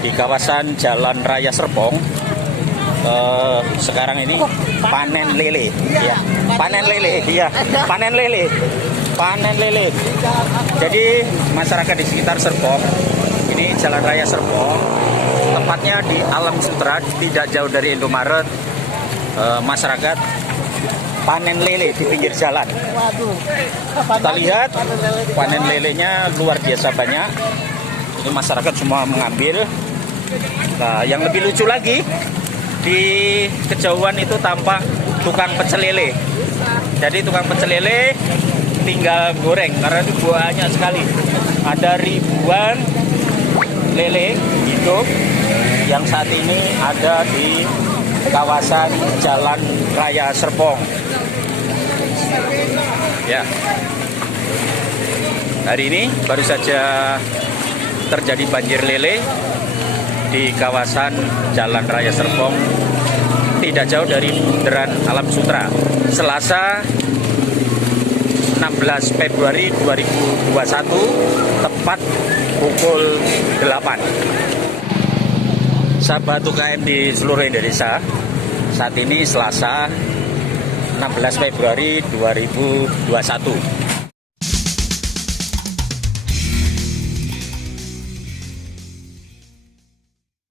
di kawasan Jalan Raya Serpong. Sekarang ini panen lele, ya, panen lele, ya, panen lele, panen lele. Jadi masyarakat di sekitar Serpong, ini Jalan Raya Serpong, tepatnya di Alam Sutra, tidak jauh dari Indomaret. Masyarakat panen lele di pinggir jalan. Kita lihat panen lelenya luar biasa banyak. Ini masyarakat semua mengambil. Nah, yang lebih lucu lagi, di kejauhan itu tampak tukang pecel lele. Jadi tukang pecel lele tinggal goreng karena itu banyak sekali. Ada ribuan lele hidup yang saat ini ada di kawasan Jalan Raya Serpong. Ya, hari ini baru saja terjadi banjir lele di kawasan Jalan Raya Serpong, tidak jauh dari Bundaran Alam Sutra. Selasa 16 Februari 2021, tepat pukul 8. Sahabat UKM di seluruh Indonesia, saat ini Selasa 16 Februari 2021.